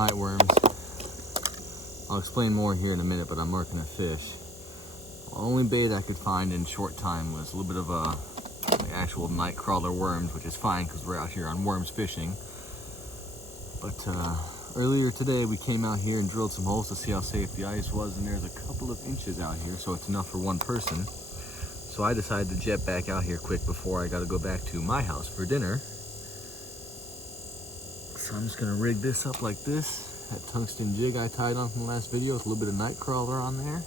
Alright, worms. I'll explain more here in a minute, but I'm marking a fish. The only bait I could find in short time was a little bit of like actual night crawler worms, which is fine because we're out here on worms fishing. But earlier today we came out here and drilled some holes to see how safe the ice was, and there's a couple of inches out here, so it's enough for one person. So I decided to jet back out here quick before I got to go back to my house for dinner. So I'm just gonna rig this up like this. That tungsten jig I tied on from the last video with a little bit of night crawler on there.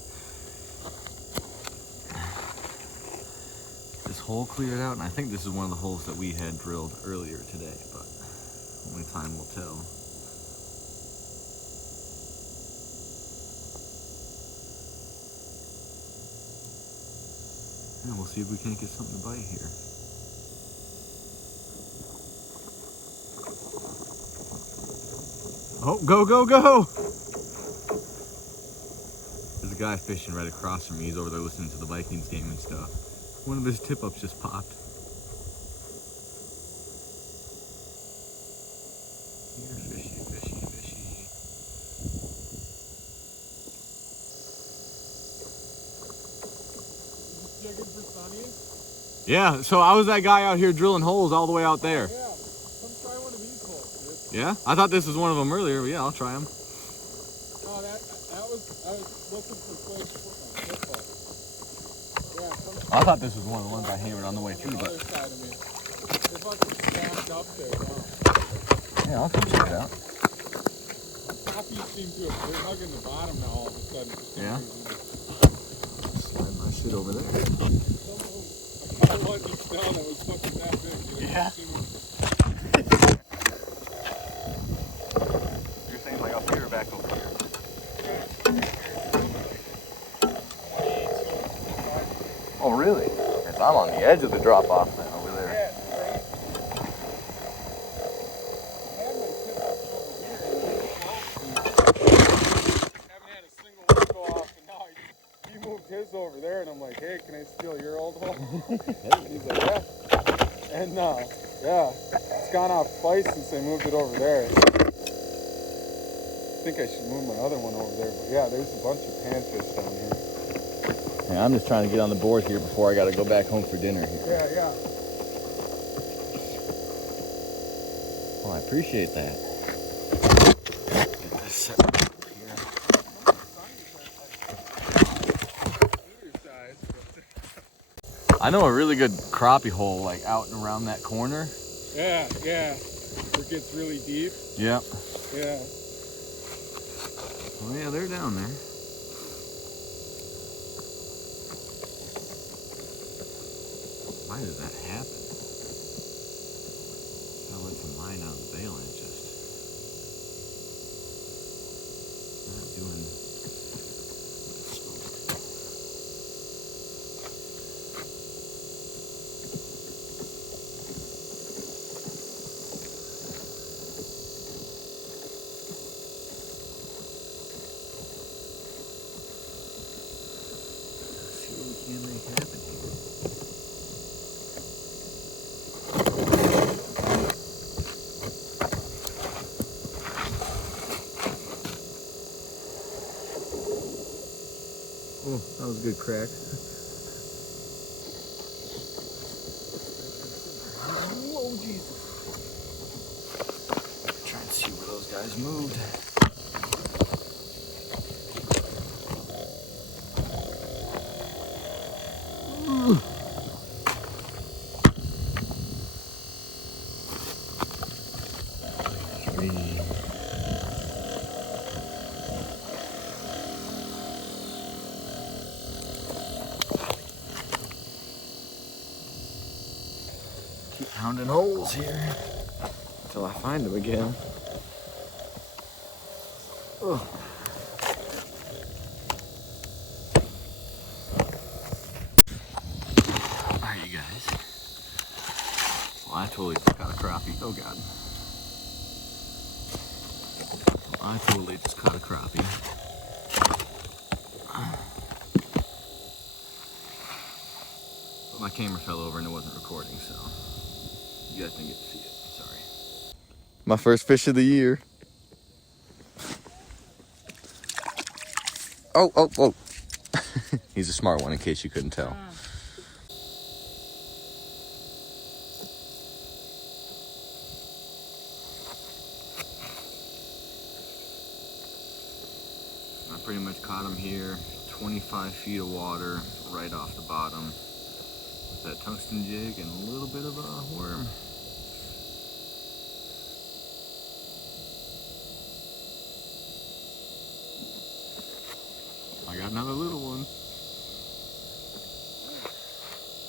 This hole cleared out, and I think this is one of the holes that we had drilled earlier today, but only time will tell. And we'll see if we can't get something to bite here. Oh, go, go, go! There's a guy fishing right across from me. He's over there listening to the Vikings game and stuff. One of his tip-ups just popped. Here, fishy, fishy, fishy. Jigging for Sunny? Yeah, so I was that guy out here drilling holes all the way out there. Yeah, come try one of these holes, dude. Yeah? I thought this was one of them earlier, but yeah, I'll try them. No, I was looking for close football. Yeah, come I thought this was one of the ones I hammered on the way on through, the but other side of me. They're fucking stacked up there now. yeah, I'll come check it out. Coffee seems to have, they're hugging the bottom now all of a sudden. For some Yeah? reason. Slide my shit over there. I caught one just now that was fucking that big. You know? Yeah. You're saying like up here or back over here? Oh, really? Yes, I'm on the edge of the drop off now over there. Yeah, right. I had my tip up over here. Haven't had a single one go off, and now he moved his over there, and I'm like, hey, can I steal your old hole? He's like, yeah. And yeah, it's gone off twice since I moved it over there. I think I should move my other one over there, but yeah, there's a bunch of panfish down here. Yeah, I'm just trying to get on the board here before I got to go back home for dinner here. Yeah. Well, I appreciate that. Get this set up here. I know a really good crappie hole like out and around that corner. Yeah. Where it gets really deep. Yep. Yeah. Oh yeah, they're down there. Why did that happen? I let some line out of the bail and it just not doing what it's supposed to. Let's see what we can make happen here. Oh, that was a good crack. Whoa, Jesus. Try and see where those guys moved. Keep pounding holes here until I find them again. Oh. Alright, you guys. Well, I totally just caught a crappie. Oh god. I totally just caught a crappie. But my camera fell over and it wasn't recording, so you guys didn't get to see it. Sorry. My first fish of the year. Oh. He's a smart one, in case you couldn't tell. I pretty much caught him here, 25 feet of water right off the bottom with that tungsten jig and a little bit of a worm. I got another little one.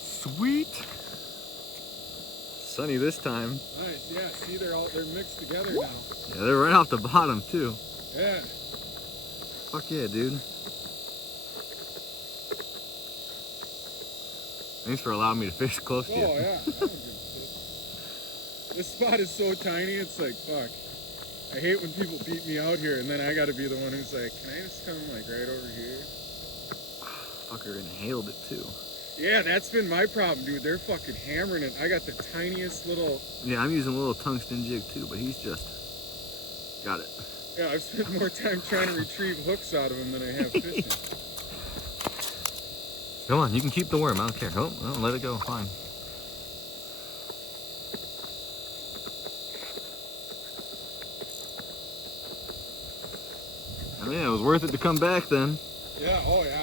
Sweet. Sunny this time. Nice, yeah. See, they're mixed together now. Yeah, they're right off the bottom too. Yeah. Fuck yeah, dude. Thanks for allowing me to fish close to you. Oh yeah. This spot is so tiny. It's like fuck. I hate when people beat me out here, and then I got to be the one who's like, "Can I just come like right over here?" Fucker inhaled it too. Yeah, that's been my problem, dude. They're fucking hammering it. I got the tiniest little. Yeah, I'm using a little tungsten jig too, but he's just got it. Yeah, I've spent more time trying to retrieve hooks out of him than I have fishing. Come on, you can keep the worm. I don't care. Oh, let it go. Fine. I mean, it was worth it to come back then. Yeah. Oh yeah.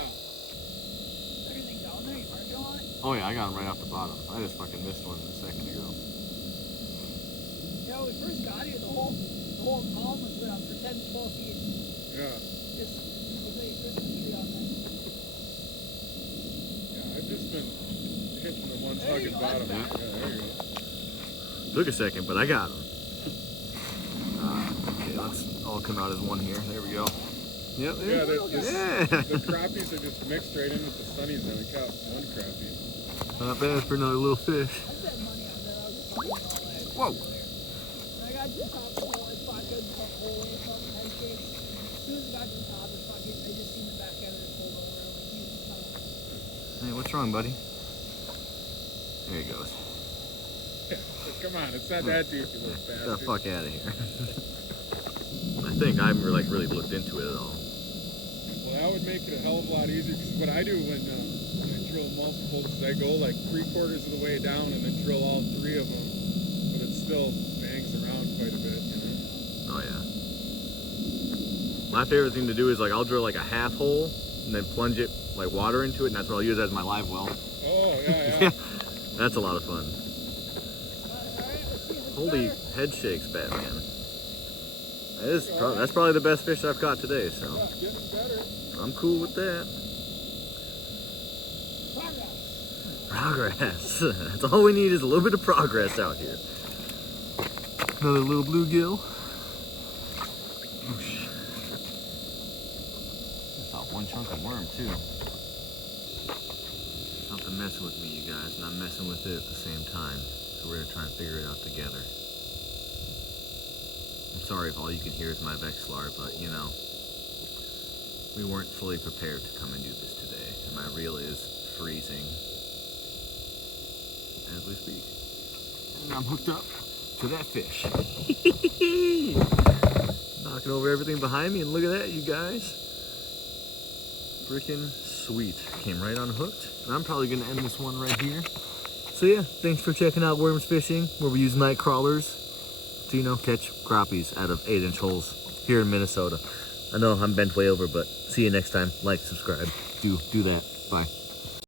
Everything down there, you marked it on it? Oh yeah, I got him right off the bottom. I just fucking missed one a second ago. Yeah, when we first got here, the whole column was around for 10, 12 feet. Yeah. Just was a Christmas tree on there. Yeah. I've just been hitting the ones There you hugging go, bottom. that's Yeah, there you go. Took a second, but I got him. Okay, let's all come out as one here. There we go. Yep. Yeah, Yeah. the crappies are just mixed right in with the sunnies, and I caught one crappie. Not bad for another little fish. I bet money on that. I was just fucking all that. Whoa. And I got to the top of the hole, I thought I could fuck hole away, fucking head shake. As soon as I got to the top, I just seen the back end of it pulled over. I'm like, you son of a. Hey, what's wrong, buddy? There he goes. Come on, it's not that deep, you little Get bastard. the fuck out of here. I think I haven't like really looked into it at all. Well, that would make it a hell of a lot easier, because what I do when I drill multiples is I go like 3/4 of the way down and then drill all 3 of them, but it still bangs around quite a bit, you know? Oh yeah. My favorite thing to do is like I'll drill like a half hole and then plunge it like water into it, and that's what I'll use as my live well. Oh, yeah. That's a lot of fun. Alright, let's see if it's Holy better. head shakes, Batman. That's probably the best fish I've caught today, so Yeah, getting better. I'm cool with that. Progress. Progress. That's all we need is a little bit of progress out here. Another little bluegill. Whoosh. I got one chunk of worm too. Something messing with me, you guys, and I'm messing with it at the same time. So we're gonna try and figure it out together. I'm sorry if all you can hear is my Vexilar, but you know, we weren't fully prepared to come and do this today, and my reel is freezing as we speak. And I'm hooked up to that fish. Knocking over everything behind me, and look at that, you guys. Freaking sweet. Came right unhooked, and I'm probably gonna end this one right here. So yeah, thanks for checking out Worms Fishing, where we use night crawlers to, you know, catch crappies out of 8-inch holes here in Minnesota. I know I'm bent way over, but see you next time. Like, subscribe, do that. Bye.